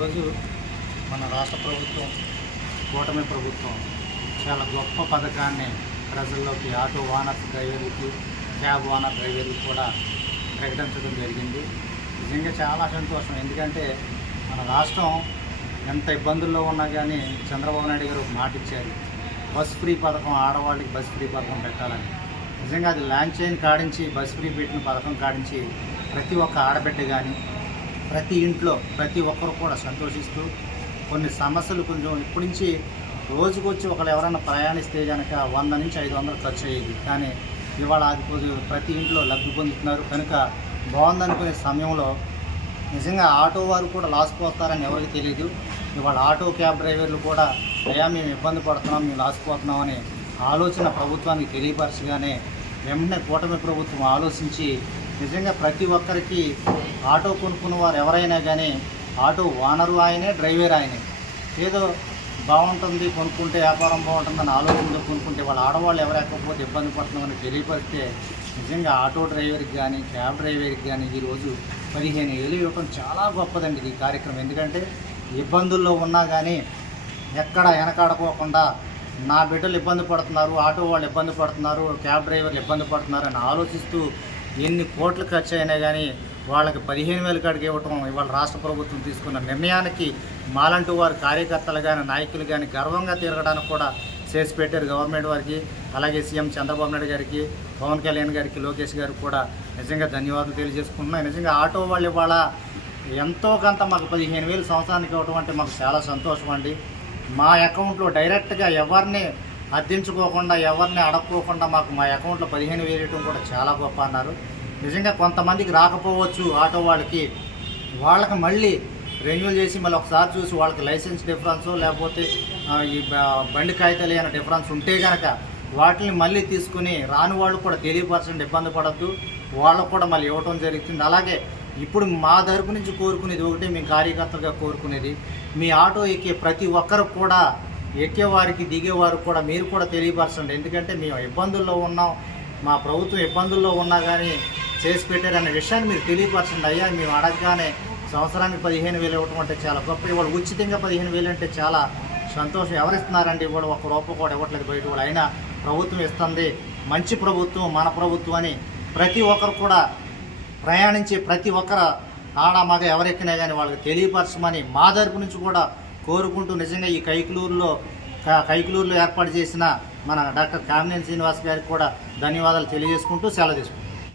ఈరోజు మన రాష్ట్ర ప్రభుత్వం కూటమి ప్రభుత్వం చాలా గొప్ప పథకాన్ని ప్రజల్లోకి ఆటో ఓనర్ డ్రైవర్లకి క్యాబ్ ఓనర్ డ్రైవర్లకి కూడా ప్రకటించడం జరిగింది. నిజంగా చాలా సంతోషం. ఎందుకంటే మన రాష్ట్రం ఎంత ఇబ్బందుల్లో ఉన్నా కానీ చంద్రబాబు నాయుడు గారు మాటిచ్చారు మాట ఇచ్చారు. బస్ ఫ్రీ పథకం ఆడవాళ్ళకి బస్ ఫ్రీ పథకం పెట్టాలని. నిజంగా అది లాంచ్ అయిన కాడించి బస్ ఫ్రీ పెట్టిన పథకం కాడించి ప్రతి ఒక్క ఆడబిడ్డ కానీ ప్రతి ఇంట్లో ప్రతి ఒక్కరు కూడా సంతోషిస్తూ కొన్ని సమస్యలు కొంచెం ఇప్పటి నుంచి రోజుకొచ్చి ఒకళ్ళు ఎవరైనా ప్రయాణిస్తే కనుక వంద నుంచి ఐదు వందలు ఖర్చు అయ్యేది. కానీ ఇవాళ అది ప్రతి ఇంట్లో లబ్ధి పొందుతున్నారు. కనుక బాగుందనుకునే సమయంలో నిజంగా ఆటో వారు కూడా లాస్ పోతారని ఎవరికి తెలియదు ఇవాళ ఆటో క్యాబ్ డ్రైవర్లు కూడా అయ్యా మేము ఇబ్బంది పడుతున్నాం మేము లాస్ పోతున్నామని ఆలోచన ప్రభుత్వానికి తెలియపరచగానే వెంటనే కూటమి ప్రభుత్వం ఆలోచించి నిజంగా ప్రతి ఒక్కరికి ఆటో కొనుక్కున్న వారు ఎవరైనా కానీ ఆటో ఓనరు ఆయనే డ్రైవర్ ఆయనే. ఏదో బాగుంటుంది కొనుక్కుంటే వ్యాపారం బాగుంటుందని ఆలోచనతో కొనుక్కుంటే వాళ్ళ ఆడవాళ్ళు ఎవరు ఎక్కకపోతే ఇబ్బంది పడుతున్నామని తెలియపరిస్తే నిజంగా ఆటో డ్రైవర్కి కానీ క్యాబ్ డ్రైవర్కి కానీ ఈరోజు పదిహేను ఏళ్ళు ఇవ్వటం చాలా గొప్పదండి ఈ కార్యక్రమం. ఎందుకంటే ఇబ్బందుల్లో ఉన్నా కానీ ఎక్కడ వెనకాడకోకుండా నా బిడ్డలు ఇబ్బంది పడుతున్నారు ఆటో వాళ్ళు ఇబ్బంది పడుతున్నారు క్యాబ్ డ్రైవర్లు ఇబ్బంది పడుతున్నారు అని ఆలోచిస్తూ ఎన్ని కోట్లు ఖర్చు అయినా కానీ వాళ్ళకి పదిహేను వేలు కాడికి ఇవ్వటం ఇవాళ రాష్ట్ర ప్రభుత్వం తీసుకున్న నిర్ణయానికి మాలంటూ వారి కార్యకర్తలు కానీ నాయకులు కానీ గర్వంగా తిరగడానికి కూడా చేసి పెట్టారు గవర్నమెంట్ వారికి. అలాగే సీఎం చంద్రబాబు నాయుడు గారికి పవన్ కళ్యాణ్ గారికి లోకేష్ గారికి కూడా నిజంగా ధన్యవాదాలు తెలియజేసుకుంటున్నాను. నిజంగా ఆటో వాళ్ళు ఇవాళ ఎంతో కొంత మాకు పదిహేను వేలు సంవత్సరానికి ఇవ్వటం అంటే మాకు చాలా సంతోషం అండి. మా అకౌంట్లో డైరెక్ట్గా ఎవరిని అద్దించుకోకుండా ఎవరిని అడక్కోకుండా మాకు మా అకౌంట్లో పదిహేను వేలు కూడా చాలా గొప్ప అన్నారు. నిజంగా కొంతమందికి రాకపోవచ్చు ఆటో వాళ్ళకి. వాళ్ళకి మళ్ళీ రెన్యూల్ చేసి మళ్ళీ ఒకసారి చూసి వాళ్ళకి లైసెన్స్ డిఫరెన్స్ లేకపోతే ఈ బ- బండి కాగితాలు ఏమైనా డిఫరెన్స్ ఉంటే కనుక వాటిని మళ్ళీ తీసుకుని రాని వాళ్ళు కూడా తెలియపరచండి ఇబ్బంది పడద్దు. వాళ్ళకు కూడా మళ్ళీ ఇవ్వటం జరుగుతుంది. అలాగే ఇప్పుడు మా తరపు నుంచి కోరుకునేది ఒకటి మేము కార్యకర్తలుగా కోరుకునేది. మీ ఆటో ఎక్కే ప్రతి ఒక్కరు కూడా ఎక్కేవారికి దిగేవారు కూడా మీరు కూడా తెలియపరచండి. ఎందుకంటే మేము ఇబ్బందుల్లో ఉన్నాం. మా ప్రభుత్వం ఇబ్బందుల్లో ఉన్నా కానీ చేసి పెట్టారనే విషయాన్ని మీరు తెలియపరచండి. అయ్యా మేము అడగగానే సంవత్సరానికి పదిహేను వేలు ఇవ్వటం అంటే చాలా గొప్ప. ఇవాళ ఉచితంగా పదిహేను వేలు అంటే చాలా సంతోషం. ఎవరిస్తున్నారండి? ఇవాడు ఇవాళ ఒక రూపాయి కూడా ఇవ్వట్లేదు బయట వాళ్ళు. అయినా ప్రభుత్వం ఇస్తుంది. మంచి ప్రభుత్వం మన ప్రభుత్వం అని ప్రతి ఒక్కరు కూడా ప్రయాణించే ప్రతి ఒక్కరు ఆడ మగ ఎవరెక్కినా కానీ వాళ్ళకి తెలియపరచమని మా తరపు నుంచి కూడా కోరుకుంటూ నిజంగా ఈ కైకులూరులో క- కైకులూరులో ఏర్పాటు చేసిన మన డాక్టర్ కామినేని శ్రీనివాస్ గారికి కూడా ధన్యవాదాలు తెలియజేసుకుంటూ సెలవు తీసుకుంటాం